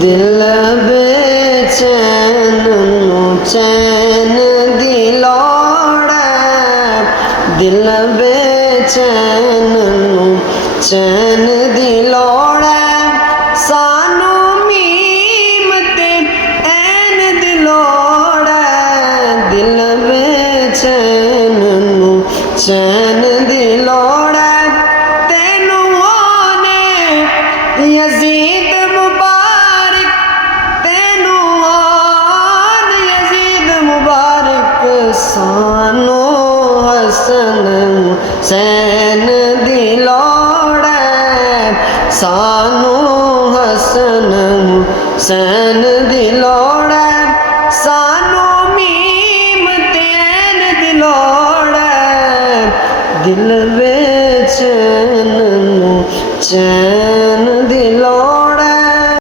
दिल बेचैन चैन दिलोड़ा, दिल बेचैन चैन दिलोड़ा, सानू मीम ते ऐन दिलोड़ा, दिल बेचैन चैन दिलोड़ा, तेनू आने यजीद मुबारक, तेनू आन यजीद मुबारक, सानू हसन हुसैन दिलोड़ा, सानू हसन हुसैन दिलोड़ा।